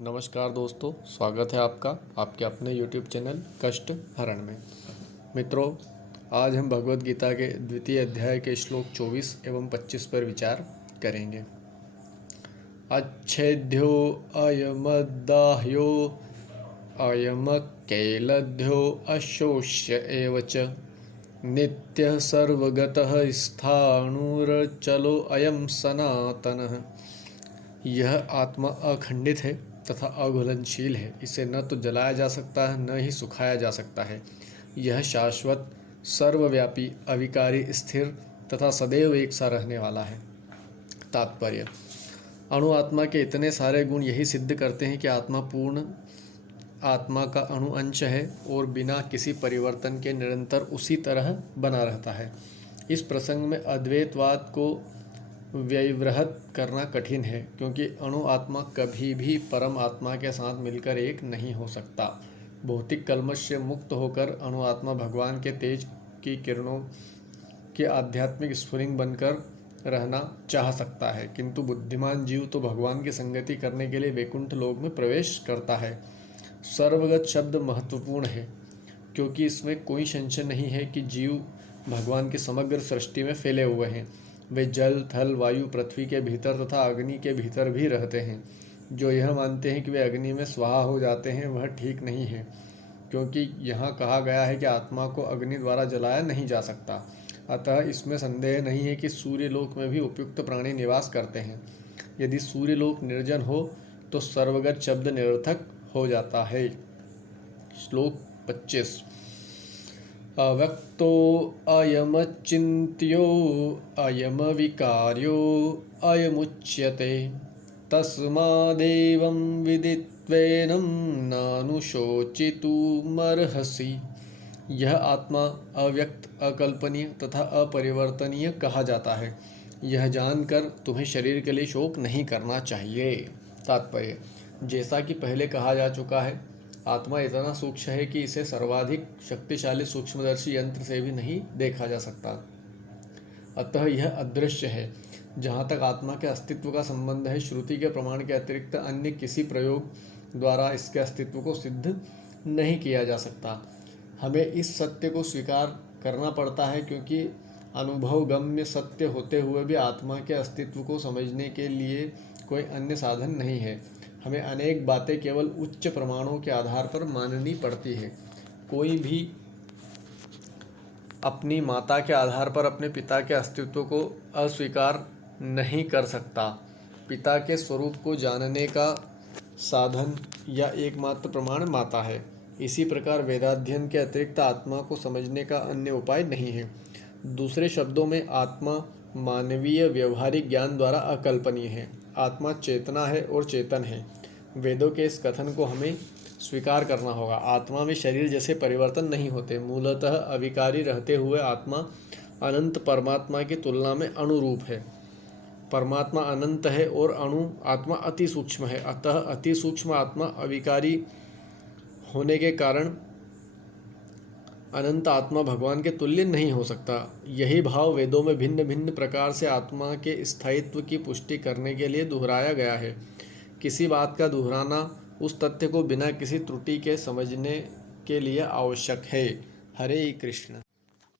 नमस्कार दोस्तों, स्वागत है आपका आपके अपने YouTube चैनल कष्ट हरण में। मित्रों, आज हम भगवत गीता के द्वितीय अध्याय के श्लोक 24 एवं 25 पर विचार करेंगे। अच्छेद्यो अयमदाह्यो अयमकेलद्यो अशोष्य एव च नित्यः सर्वगतः स्थाणुरचलो अयम सनातनः। यह आत्मा अखंडित है तथा अघुलनशील है। इसे न तो जलाया जा सकता है, न ही सुखाया जा सकता है। यह शाश्वत, सर्वव्यापी, अविकारी, स्थिर तथा सदैव एक सा रहने वाला है। तात्पर्य: अणु आत्मा के इतने सारे गुण यही सिद्ध करते हैं कि आत्मा पूर्ण आत्मा का अणु अंश है और बिना किसी परिवर्तन के निरंतर उसी तरह बना रहता है। इस प्रसंग में अद्वैतवाद को व्यवहृत करना कठिन है, क्योंकि अणु आत्मा कभी भी परम आत्मा के साथ मिलकर एक नहीं हो सकता। भौतिक कल्मश से मुक्त होकर अणु आत्मा भगवान के तेज की किरणों के आध्यात्मिक स्फुलिंग बनकर रहना चाह सकता है, किंतु बुद्धिमान जीव तो भगवान की संगति करने के लिए वैकुंठ लोक में प्रवेश करता है। सर्वगत शब्द महत्वपूर्ण है, क्योंकि इसमें कोई संशय नहीं है कि जीव भगवान की समग्र सृष्टि में फैले हुए हैं। वे जल, थल, वायु, पृथ्वी के भीतर तथा अग्नि के भीतर भी रहते हैं। जो यह मानते हैं कि वे अग्नि में स्वाहा हो जाते हैं, वह ठीक नहीं है, क्योंकि यहाँ कहा गया है कि आत्मा को अग्नि द्वारा जलाया नहीं जा सकता। अतः इसमें संदेह नहीं है कि सूर्यलोक में भी उपयुक्त प्राणी निवास करते हैं। यदि सूर्यलोक निर्जन हो तो सर्वगत शब्द निरर्थक हो जाता है। श्लोक 25। अव्यक्तो अयमचिन्त्यो अयमविकार्यो अयमुच्यते तस्मादेवं विदित्वेनं नानुशोचितुमर्हसि। यह आत्मा अव्यक्त, अकल्पनीय तथा अपरिवर्तनीय कहा जाता है। यह जानकर तुम्हें शरीर के लिए शोक नहीं करना चाहिए। तात्पर्य: जैसा कि पहले कहा जा चुका है, आत्मा इतना सूक्ष्म है कि इसे सर्वाधिक शक्तिशाली सूक्ष्मदर्शी यंत्र से भी नहीं देखा जा सकता। अतः यह अदृश्य है। जहाँ तक आत्मा के अस्तित्व का संबंध है, श्रुति के प्रमाण के अतिरिक्त अन्य किसी प्रयोग द्वारा इसके अस्तित्व को सिद्ध नहीं किया जा सकता। हमें इस सत्य को स्वीकार करना पड़ता है, क्योंकि अनुभवगम्य सत्य होते हुए भी आत्मा के अस्तित्व को समझने के लिए कोई अन्य साधन नहीं है। हमें अनेक बातें केवल उच्च प्रमाणों के आधार पर माननी पड़ती है। कोई भी अपनी माता के आधार पर अपने पिता के अस्तित्व को अस्वीकार नहीं कर सकता। पिता के स्वरूप को जानने का साधन या एकमात्र प्रमाण माता है। इसी प्रकार वेदाध्ययन के अतिरिक्त आत्मा को समझने का अन्य उपाय नहीं है। दूसरे शब्दों में, आत्मा मानवीय व्यवहारिक ज्ञान द्वारा अकल्पनीय है। आत्मा चेतना है और चेतन है। वेदों के इस कथन को हमें स्वीकार करना होगा। आत्मा में शरीर जैसे परिवर्तन नहीं होते। मूलतः अविकारी रहते हुए आत्मा अनंत परमात्मा की तुलना में अणुरूप है। परमात्मा अनंत है और अणु आत्मा अति सूक्ष्म है। अतः अति सूक्ष्म आत्मा अविकारी होने के कारण अनंत आत्मा भगवान के तुल्य नहीं हो सकता। यही भाव वेदों में भिन्न भिन्न प्रकार से आत्मा के स्थायित्व की पुष्टि करने के लिए दोहराया गया है। किसी बात का दोहराना उस तथ्य को बिना किसी त्रुटि के समझने के लिए आवश्यक है। हरे कृष्ण।